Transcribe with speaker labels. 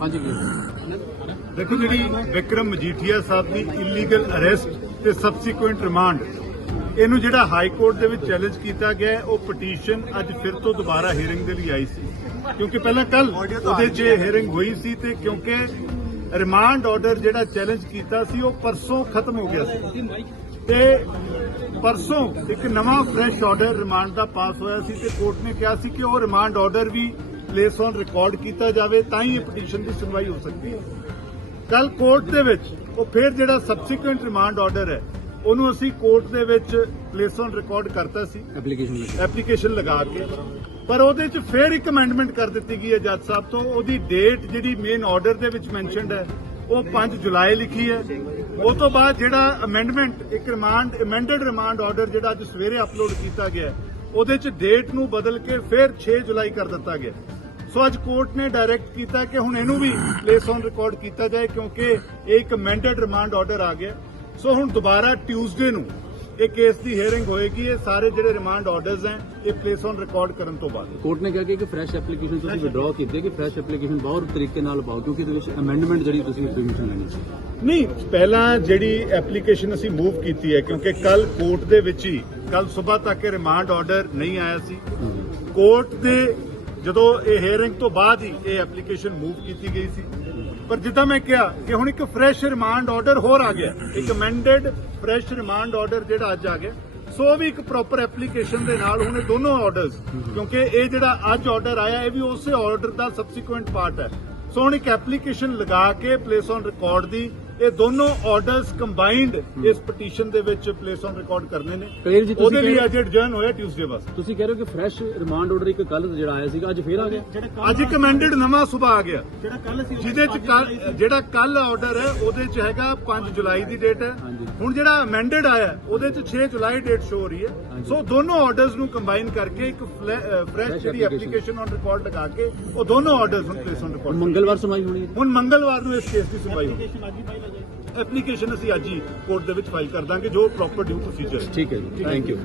Speaker 1: ਹਾਂਜੀ
Speaker 2: ਦੇਖੋ ਜਿਹੜੀ ਵਿਕਰਮ ਮਜੀਠੀਆ ਸਾਹਿਬ ਦੀ ਇਲੀਗਲ ਅਰੈਸਟ ਤੇ ਸਬਸੀਕੁਐਂਟ ਰਿਮਾਂਡ ਇਹਨੂੰ ਜਿਹੜਾ ਹਾਈ ਕੋਰਟ ਦੇ ਵਿੱਚ ਚੈਲੰਜ ਕੀਤਾ ਗਿਆ ਉਹ ਪਟੀਸ਼ਨ ਅੱਜ ਫਿਰ ਤੋਂ ਦੁਬਾਰਾ ਹੀਅਰਿੰਗ ਦੇ ਲਈ ਆਈ ਸੀ। ਕਿਉਂਕਿ ਪਹਿਲਾਂ ਕੱਲ ਉਹਦੇ 'ਚ ਹੀਅਰਿੰਗ ਹੋਈ ਸੀ ਤੇ ਕਿਉਂਕਿ ਰਿਮਾਂਡ ਆਰਡਰ ਜਿਹੜਾ ਚੈਲੰਜ ਕੀਤਾ ਸੀ ਉਹ ਪਰਸੋਂ ਖਤਮ ਹੋ ਗਿਆ ਸੀ। ਤੇ ਪਰਸੋਂ ਇੱਕ ਨਵਾਂ ਫਰੈਸ਼ ਆਰਡਰ ਰਿਮਾਂਡ ਦਾ ਪਾਸ ਹੋਇਆ ਸੀ ਤੇ ਕੋਰਟ ਨੇ ਕਿਹਾ ਸੀ ਕਿ ਉਹ ਰਿਮਾਂਡ ਆਰਡਰ ਵੀ ਪਲੇਸ ਔਨ ਰਿਕਾਰਡ ਕੀਤਾ ਜਾਵੇ ਤਾਂ ਹੀ ਇਹ ਪਟੀਸ਼ਨ ਦੀ ਸੁਣਵਾਈ ਹੋ ਸਕਦੀ ਹੈ। ਕੱਲ ਕੋਰਟ ਦੇ ਵਿੱਚ ਉਹ ਫਿਰ ਜਿਹੜਾ ਸਬਸੀਕੁਐਂਟ ਰਿਮਾਂਡ ਆਰਡਰ ਹੈ ਉਹਨੂੰ ਅਸੀਂ ਕੋਰਟ ਦੇ ਵਿੱਚ ਪਲੇਸ ਔਨ ਰਿਕਾਰਡ ਕਰਤਾ ਸੀ।
Speaker 1: ਐਪਲੀਕੇਸ਼ਨ
Speaker 2: ਐਪਲੀਕੇਸ਼ਨ ਲਗਾ ਕੇ। ਪਰ ਉਹਦੇ 'ਚ ਫਿਰ ਇੱਕ ਅਮੈਂਡਮੈਂਟ ਕਰ ਦਿੱਤੀ ਗਈ ਹੈ ਜੱਜ ਸਾਹਿਬ ਤੋਂ। ਉਹਦੀ ਡੇਟ ਜਿਹੜੀ ਮੇਨ ਆਰਡਰ ਦੇ ਵਿੱਚ ਮੈਂਸ਼ਨਡ ਹੈ ਉਹ 5 ਜੁਲਾਈ ਲਿਖੀ ਹੈ। ਉਹ ਤੋਂ ਬਾਅਦ ਜਿਹੜਾ ਅਮੈਂਡਮੈਂਟ ਇੱਕ ਰਿਮਾਂਡ ਅਮੈਂਡਡ ਰਿਮਾਂਡ ਆਰਡਰ ਜਿਹੜਾ ਅੱਜ ਸਵੇਰੇ ਅਪਲੋਡ ਕੀਤਾ ਗਿਆ ਉਹਦੇ 'ਚ ਡੇਟ ਨੂੰ ਬਦਲ ਕੇ ਫਿਰ 6 ਜੁਲਾਈ ਕਰ ਦਿੱਤਾ ਗਿਆ ਸੋ ਅੱਜ ਕੋਰਟ ਨੇ ਡਾਇਰੈਕਟ ਕੀਤਾ ਕਿ ਹੁਣ ਇਹਨੂੰ ਵੀ ਪਲੇਸ ਔਨ ਰਿਕਾਰਡ ਕੀਤਾ ਜਾਏ ਕਿਉਂਕਿ ਇਹ ਇੱਕ ਅਮੈਂਡਡ ਰਿਮਾਂਡ ਆਰਡਰ ਆ ਗਿਆ। ਸੋ ਹੁਣ ਦੁਬਾਰਾ ਟਿਊਜ਼ਡੇ ਨੂੰ ਇਹ ਕੇਸ ਦੀ ਹੀਅਰਿੰਗ ਹੋਏਗੀ। ਇਹ ਸਾਰੇ ਜਿਹੜੇ ਰਿਮਾਂਡ ਆਰਡਰਸ ਹੈ ਇਹ ਪਲੇਸ ਔਨ ਰਿਕਾਰਡ ਕਰਨ ਤੋਂ ਬਾਅਦ।
Speaker 1: ਕੋਰਟ ਨੇ ਕਿਹਾ ਕਿ ਇੱਕ ਫਰੈਸ਼ ਐਪਲੀਕੇਸ਼ਨ ਤੁਸੀਂ ਵਿਡਰਾਅ ਕੀਤੀ ਕਿ ਫਰੈਸ਼ ਐਪਲੀਕੇਸ਼ਨ ਬਹੁਤ ਤਰੀਕੇ ਨਾਲ ਪਾਓ ਕਿਉਂਕਿ ਇਹਦੇ ਵਿੱਚ ਅਮੈਂਡਮੈਂਟ ਜਿਹੜੀ ਤੁਸੀਂ ਪਰਮਿਸ਼ਨ ਲੈਣੀ ਸੀ।
Speaker 2: ਨਹੀਂ ਪਹਿਲਾਂ ਜਿਹੜੀ ਐਪਲੀਕੇਸ਼ਨ ਅਸੀਂ ਮੂਵ ਕੀਤੀ ਹੈ ਕਿਉਂਕਿ ਕੱਲ ਕੋਰਟ ਦੇ ਵਿੱਚ ਹੀ ਕੱਲ ਸਵੇਰ ਤੱਕ ਇਹ ਰਿਮਾਂਡ ਆਰਡਰ ਨਹੀਂ ਆਇਆ ਸੀ। ਕੋਰਟ ਦੇ ਜਦੋਂ ਇਹ ਹੇਅਰਿੰਗ ਤੋਂ ਬਾਅਦ ਹੀ ਇਹ ਐਪਲੀਕੇਸ਼ਨ ਮੂਵ ਕੀਤੀ ਗਈ ਸੀ। ਪਰ ਜਿੱਦਾਂ ਮੈਂ ਕਿਹਾ ਕਿ ਹੁਣ ਇੱਕ ਫਰੈਸ਼ ਰਿਮਾਂਡ ਆਰਡਰ ਹੋਰ ਆ ਗਿਆ। ਇੱਕ ਅਮੈਂਡਡ ਫਰੈਸ਼ ਰਿਮਾਂਡ ਆਰਡਰ ਜਿਹੜਾ ਅੱਜ ਆ ਗਿਆ। ਸੋ ਉਹ ਵੀ ਇੱਕ ਪ੍ਰੋਪਰ ਐਪਲੀਕੇਸ਼ਨ ਦੇ ਨਾਲ ਹੁਣ ਇਹ ਦੋਨੋਂ ਆਰਡਰਸ ਕਿਉਂਕਿ ਇਹ ਜਿਹੜਾ ਅੱਜ ਆਰਡਰ ਆਇਆ, ਇਹ ਵੀ ਉਸੇ ਆਰਡਰ ਦਾ ਸਬਸੀਕੁਐਂਟ ਪਾਰਟ ਹੈ। ਸੋ ਹੁਣ ਇੱਕ ਐਪਲੀਕੇਸ਼ਨ ਲਗਾ ਕੇ ਪਲੇਸ ਔਨ ਰਿਕਾਰਡ ਦੀ ਇਹ ਦੋਨੋਂ ਆਰਡਰਸ ਕੰਬਾਈਨਡ ਇਸ ਪਟੀਸ਼ਨ ਦੇ ਵਿੱਚ ਪਲੇਸ ਔਨ ਰਿਕਾਰਡ ਕਰਨੇ ਨੇ।
Speaker 1: ਕਲੀਅਰ ਜੀ ਤੁਸੀਂ
Speaker 2: ਉਹਦੇ ਲਈ ਅੱਜ ਐਡਜਰਨ ਹੋਇਆ ਟਿਊਜ਼ਡੇ ਵਾਸਤੇ।
Speaker 1: ਤੁਸੀਂ ਕਹਿ ਰਹੇ ਹੋ ਕਿ ਫਰੈਸ਼ ਰਿਮਾਂਡ ਆਰਡਰ ਇੱਕ ਕੱਲ ਜਿਹੜਾ ਆਇਆ ਸੀਗਾ ਅੱਜ ਫੇਰ ਆ ਗਿਆ?
Speaker 2: ਅੱਜ ਇੱਕ ਅਮੈਂਡਡ ਨਵਾਂ ਸੁਭਾ ਆ ਗਿਆ।
Speaker 3: ਜਿਹੜਾ ਕੱਲ ਸੀ
Speaker 2: ਜਿਹਦੇ ਚ ਜਿਹੜਾ ਕੱਲ ਆਰਡਰ ਹੈ ਉਹਦੇ ਚ ਹੈਗਾ 5 ਜੁਲਾਈ ਦੀ ਡੇਟ ਹੈ।
Speaker 1: ਹਾਂਜੀ।
Speaker 2: ਹੁਣ ਜਿਹੜਾ ਅਮੈਂਡਡ ਆਇਆ ਹੈ, ਉਹਦੇ ਚ 6 ਜੁਲਾਈ ਡੇਟ ਸ਼ੋ ਹੋ ਰਹੀ ਹੈ।
Speaker 1: ਹਾਂਜੀ।
Speaker 2: ਸੋ ਦੋਨੋਂ ਆਰਡਰਸ ਨੂੰ ਕੰਬਾਈਨ ਕਰਕੇ ਇੱਕ ਫਰੈਸ਼
Speaker 1: Fresh
Speaker 2: ਜਿਹੜੀ
Speaker 1: application।
Speaker 2: ਐਪਲੀਕੇਸ਼ਨ ਔਨ ਰਿਕਾਰਡ ਲਗਾ ਕੇ ਉਹ ਦੋਨੋਂ ਆਰਡਰਸ ਨੂੰ ਪਲੇਸ ਔਨ
Speaker 1: ਹੁਣ
Speaker 2: ਰਿਕਾਰਡ
Speaker 1: ਮੰਗਲਵਾਰ ਸੁਣਵਾਈ ਹੋਣੀ ਹੈ।
Speaker 2: ਹੁਣ ਮੰਗਲਵਾਰ ਨੂੰ ਇਸ ਕੇਸ ਦੀ ਸੁਣਵਾਈ ਹੋਵੇਗੀ ਐਪਲੀਕੇਸ਼ਨ ਅਸੀਂ ਅੱਜ ਹੀ ਕੋਰਟ ਦੇ ਵਿੱਚ ਫਾਈਲ ਕਰ ਦਾਂਗੇ ਜੋ ਪ੍ਰੋਪਰ ਡਿਊ ਪ੍ਰੋਸੀਜਰ ਹੈ।
Speaker 1: ਠੀਕ ਹੈ ਜੀ। Thank you